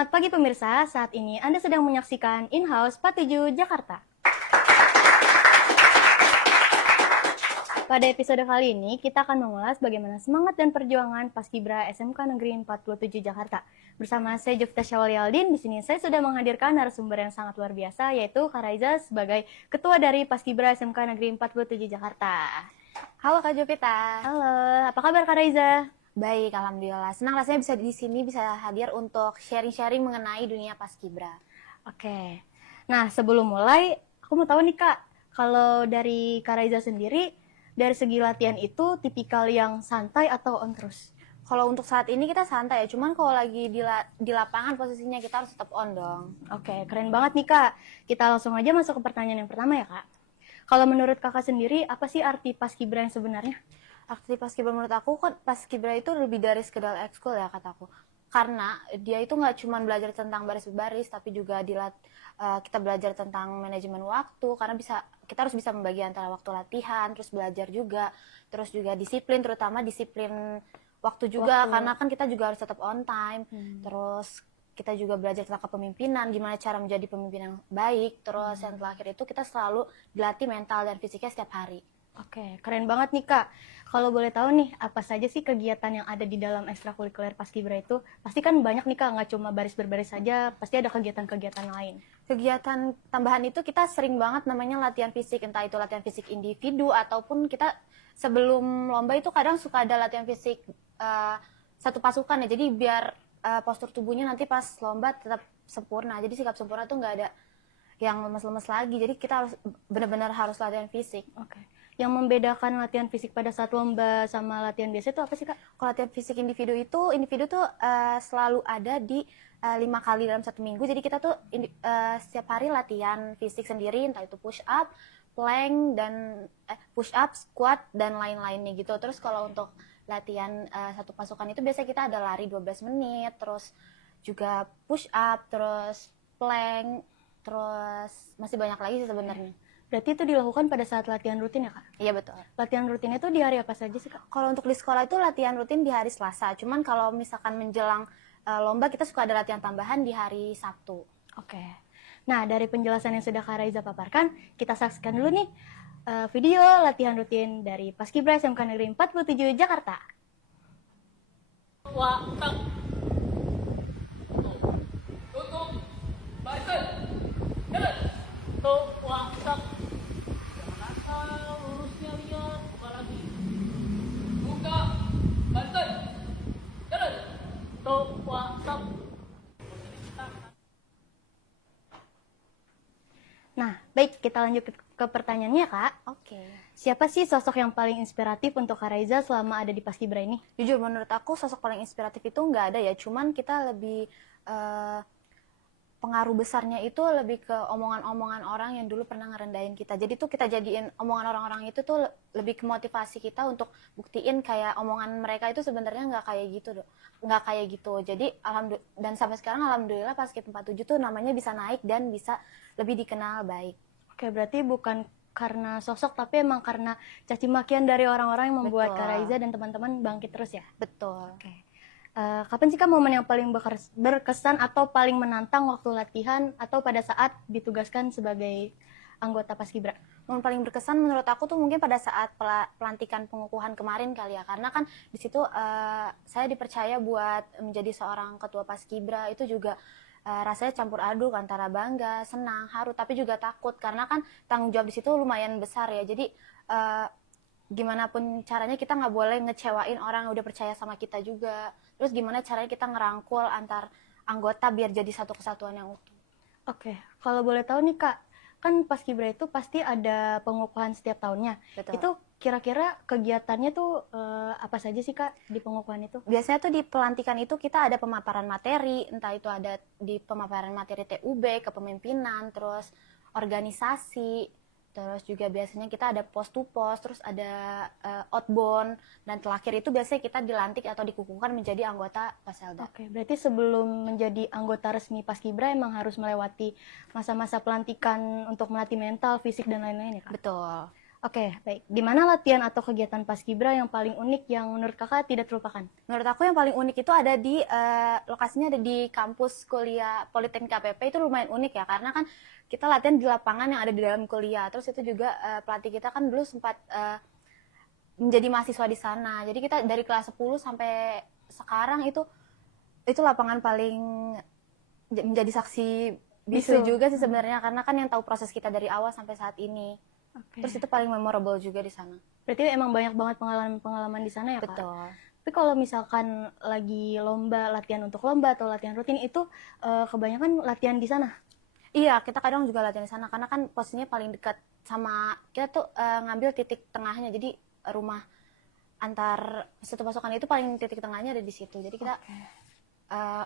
Selamat pagi pemirsa, saat ini Anda sedang menyaksikan In-House 47 Jakarta. Pada episode kali ini, kita akan mengulas bagaimana semangat dan perjuangan Paskibra SMK Negeri 47 Jakarta. Bersama saya Jufta Syawalialdin, di sini saya sudah menghadirkan narasumber yang sangat luar biasa, yaitu Kak Raiza sebagai Ketua dari Paskibra SMK Negeri 47 Jakarta. Halo Kak Jovita. Halo, apa kabar Kak Raiza? Baik, alhamdulillah. Senang rasanya bisa di sini bisa hadir untuk sharing-sharing mengenai dunia Paskibra. Oke. Nah, sebelum mulai, aku mau tahu nih Kak, kalau dari Kak Raiza sendiri, dari segi latihan itu tipikal yang santai atau on terus? Kalau untuk saat ini kita santai ya, cuman kalau lagi di lapangan posisinya kita harus tetap on dong. Oke, keren banget nih Kak. Kita langsung aja masuk ke pertanyaan yang pertama ya Kak. Kalau menurut Kakak sendiri, apa sih arti Paskibra yang sebenarnya? Arti Paskibra menurut aku kan Paskibra itu lebih dari sekedar ekskul ya kataku. Karena dia itu nggak cuma belajar tentang baris baris, tapi juga kita belajar tentang manajemen waktu. Karena kita harus bisa membagi antara waktu latihan, terus belajar juga, terus juga disiplin, terutama disiplin waktu juga. Karena kan kita juga harus tetap on time. Terus kita juga belajar tentang kepemimpinan, gimana cara menjadi pemimpin yang baik. Terus yang terakhir itu kita selalu dilatih mental dan fisiknya setiap hari. Oke, keren banget nih Kak. Kalau boleh tahu nih, apa saja sih kegiatan yang ada di dalam ekstrakurikuler Paskibra itu? Pasti kan banyak nih Kak, nggak cuma baris berbaris saja, pasti ada kegiatan-kegiatan lain. Kegiatan tambahan itu kita sering banget namanya latihan fisik, entah itu latihan fisik individu ataupun kita sebelum lomba itu kadang suka ada latihan fisik satu pasukan ya. Jadi biar postur tubuhnya nanti pas lomba tetap sempurna. Jadi sikap sempurna tuh nggak ada yang lemes-lemes lagi. Jadi kita harus benar-benar harus latihan fisik. Oke. Yang membedakan latihan fisik pada saat lomba sama latihan biasa itu apa sih Kak? Kalau latihan fisik individu tuh selalu ada di 5 kali dalam 1 minggu. Jadi kita tuh setiap hari latihan fisik sendiri, entah itu push up, plank dan push up, squat dan lain-lainnya gitu. Terus kalau untuk latihan satu pasukan itu biasanya kita ada lari 12 menit, terus juga push up, terus plank, terus masih banyak lagi sih sebenarnya. Berarti itu dilakukan pada saat latihan rutin ya Kak? Iya betul. Latihan rutin itu di hari apa saja sih Kak? Kalau untuk di sekolah itu latihan rutin di hari Selasa. Cuman kalau misalkan menjelang lomba kita suka ada latihan tambahan di hari Sabtu. Oke. Nah, dari penjelasan yang sudah Kak Raiza paparkan, kita saksikan dulu nih video latihan rutin dari Paskibra SMK Negeri 47 Jakarta. Tutup, barisan, jalan. Tuh, stop. Lurusnya lihat, buka lagi. Buka, barisan, jalan. Tuh, stop. Nah, baik, kita lanjut ke pertanyaannya Kak. Oke. Siapa sih sosok yang paling inspiratif untuk Kak Raiza selama ada di Paskibra ini? Jujur menurut aku sosok paling inspiratif itu nggak ada ya. Cuman kita lebih pengaruh besarnya itu lebih ke omongan-omongan orang yang dulu pernah ngerendahin kita. Jadi tuh kita jadiin omongan orang-orang itu tuh lebih ke motivasi kita untuk buktiin kayak omongan mereka itu sebenarnya nggak kayak gitu, nggak kayak gitu. Jadi dan sampai sekarang alhamdulillah Paskib 47 tuh namanya bisa naik dan bisa lebih dikenal baik. Oke, berarti bukan karena sosok tapi emang karena caci makian dari orang-orang yang membuat Betul. Kak Raiza dan teman-teman bangkit terus ya? Betul. Oke. Kapan sih Kak momen yang paling berkesan atau paling menantang waktu latihan atau pada saat ditugaskan sebagai anggota Paskibra? Momen paling berkesan menurut aku tuh mungkin pada saat pelantikan pengukuhan kemarin kali ya, karena kan di situ saya dipercaya buat menjadi seorang ketua Paskibra. Itu juga rasanya campur aduk antara bangga, senang, haru, tapi juga takut karena kan tanggung jawab di situ lumayan besar ya. Jadi gimana pun caranya kita nggak boleh ngecewain orang yang udah percaya sama kita juga. Terus gimana caranya kita ngerangkul antar anggota biar jadi satu kesatuan yang utuh. Oke, kalau boleh tahu nih Kak, kan Paskibra itu pasti ada pengukuhan setiap tahunnya. Betul. Itu kira-kira kegiatannya tuh apa saja sih Kak di pengukuhan itu? Biasanya tuh di pelantikan itu kita ada pemaparan materi, entah itu ada di pemaparan materi TUB, kepemimpinan, terus organisasi, terus juga biasanya kita ada post to post, terus ada outbound, dan terakhir itu biasanya kita dilantik atau dikukuhkan menjadi anggota Paselda. Oke, berarti sebelum menjadi anggota resmi Paskibra emang harus melewati masa-masa pelantikan untuk melatih mental, fisik, dan lain-lain ya Kak? Betul. Oke, baik. Di mana latihan atau kegiatan Paskibra yang paling unik yang menurut kakak tidak terlupakan? Menurut aku yang paling unik itu ada di lokasinya ada di kampus kuliah Politeknik KPP. Itu lumayan unik ya, karena kan kita latihan di lapangan yang ada di dalam kuliah. Terus itu juga pelatih kita kan dulu sempat menjadi mahasiswa di sana. Jadi kita dari kelas 10 sampai sekarang itu lapangan paling menjadi saksi bisu juga sih sebenarnya, karena kan yang tahu proses kita dari awal sampai saat ini. Oke. Terus itu paling memorable juga di sana. Berarti emang banyak banget pengalaman-pengalaman di sana ya, Kak? Betul. Tapi kalau misalkan lagi lomba, latihan untuk lomba atau latihan rutin itu kebanyakan latihan di sana? Iya, kita kadang juga latihan di sana karena kan posisinya paling dekat sama kita tuh ngambil titik tengahnya. Jadi rumah antar satu pasukan itu paling titik tengahnya ada di situ. Jadi kita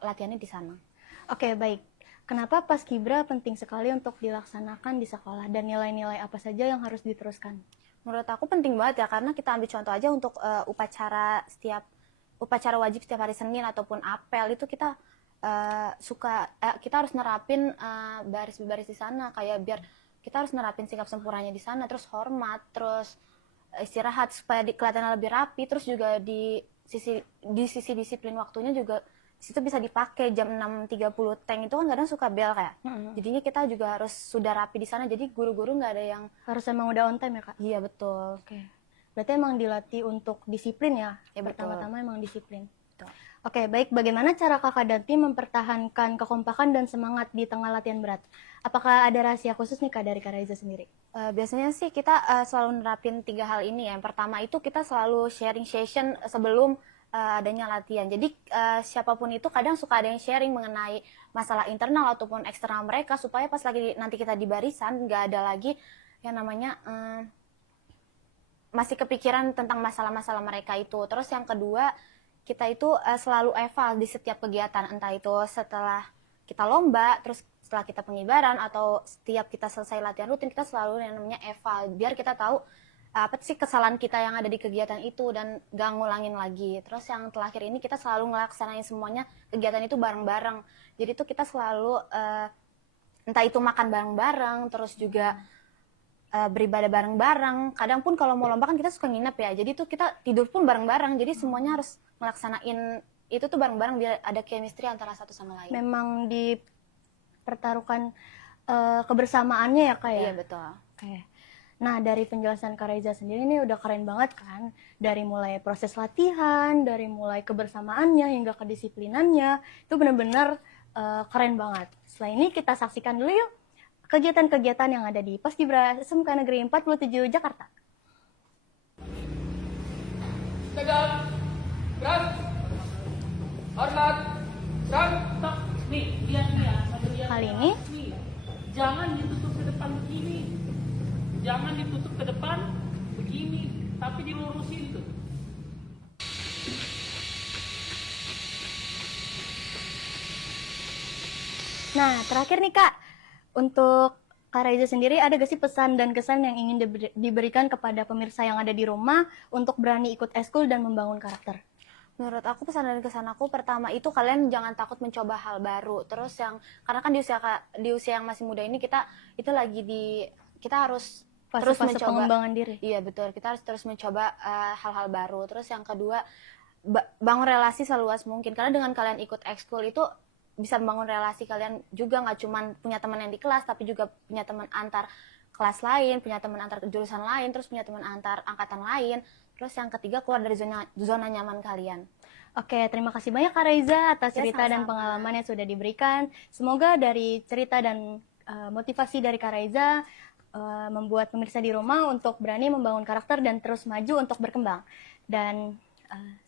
latihannya di sana. Oke, baik. Kenapa Paskibra penting sekali untuk dilaksanakan di sekolah dan nilai-nilai apa saja yang harus diteruskan? Menurut aku penting banget ya, karena kita ambil contoh aja untuk upacara wajib setiap hari Senin ataupun apel itu kita kita harus nerapin baris-baris di sana, kayak biar kita harus nerapin sikap sempurnanya di sana, terus hormat, terus istirahat supaya kelihatan lebih rapi, terus juga di sisi disiplin waktunya juga situ bisa dipakai jam 6.30 tank itu kan kadang suka bel kayak. Jadinya kita juga harus sudah rapi di sana, jadi guru-guru nggak ada yang Harus emang udah on time ya, Kak? iya betul. Oke. Berarti emang dilatih untuk disiplin ya? Ya, betul. Pertama-tama emang disiplin. Betul. Oke, baik. Bagaimana cara kakak dan tim mempertahankan kekompakan dan semangat di tengah latihan berat? Apakah ada rahasia khusus nih, Kak, dari Kak Raiza sendiri? Biasanya sih kita selalu nerapin 3 hal ini ya. Yang pertama itu kita selalu sharing session sebelum adanya latihan. Jadi siapapun itu kadang suka ada yang sharing mengenai masalah internal ataupun eksternal mereka, supaya pas lagi nanti kita di barisan nggak ada lagi yang namanya masih kepikiran tentang masalah-masalah mereka itu. Terus yang kedua, kita itu selalu eval di setiap kegiatan, entah itu setelah kita lomba, terus setelah kita pengibaran, atau setiap kita selesai latihan rutin, kita selalu yang namanya eval, biar kita tahu apa sih kesalahan kita yang ada di kegiatan itu dan gak ngulangin lagi. Terus yang terakhir ini kita selalu ngelaksanain semuanya kegiatan itu bareng-bareng. Jadi tuh kita selalu entah itu makan bareng-bareng, terus juga beribadah bareng-bareng. Kadang pun kalau mau lomba kan kita suka nginep ya. Jadi tuh kita tidur pun bareng-bareng. Jadi semuanya harus melaksanain itu tuh bareng-bareng biar ada chemistry antara satu sama lain. Memang dipertaruhkan kebersamaannya ya, Kak ya? Iya betul. Oke. Nah, dari penjelasan Kak Raiza sendiri ini udah keren banget kan? Dari mulai proses latihan, dari mulai kebersamaannya hingga kedisiplinannya, itu benar-benar keren banget. Setelah ini kita saksikan dulu yuk kegiatan-kegiatan yang ada di Paskibra SMK Negeri 47 Jakarta. Tegak, gerak, hormat, serang. Tak, nih, lihat nih ya, sambil lihat Kali ya. ini? Nih, jangan ditutup ke depan begini, jangan ditutup ke depan begini, tapi dilurusin tuh. Nah, terakhir nih Kak, untuk Kak Raiza sendiri ada gak sih pesan dan kesan yang ingin diberikan kepada pemirsa yang ada di rumah untuk berani ikut eskul dan membangun karakter? Menurut aku pesan dan kesan aku pertama itu kalian jangan takut mencoba hal baru. Terus karena kan di usia yang masih muda ini kita harus terus Fase-fase mencoba pengembangan diri. Iya betul, kita harus terus mencoba hal-hal baru. Terus yang kedua, bangun relasi seluas mungkin, karena dengan kalian ikut ekskul itu bisa membangun relasi kalian juga, nggak cuma punya teman yang di kelas, tapi juga punya teman antar kelas lain, punya teman antar jurusan lain, terus punya teman antar angkatan lain. Terus yang ketiga, keluar dari zona nyaman kalian. Oke, terima kasih banyak Kak Raiza atas Ya, cerita dan sama-sama. pengalaman yang sudah diberikan. Semoga dari cerita dan motivasi dari Kak Raiza membuat pemirsa di rumah untuk berani membangun karakter dan terus maju untuk berkembang. Dan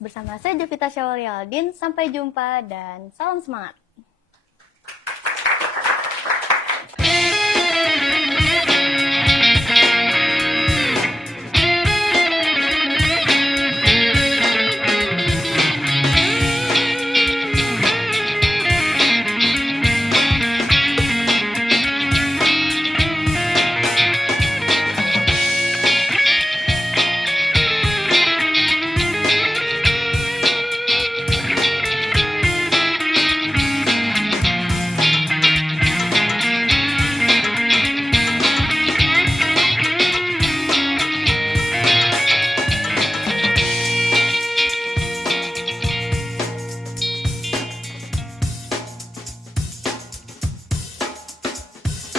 bersama saya Jovita Syawalialdin, sampai jumpa dan salam semangat.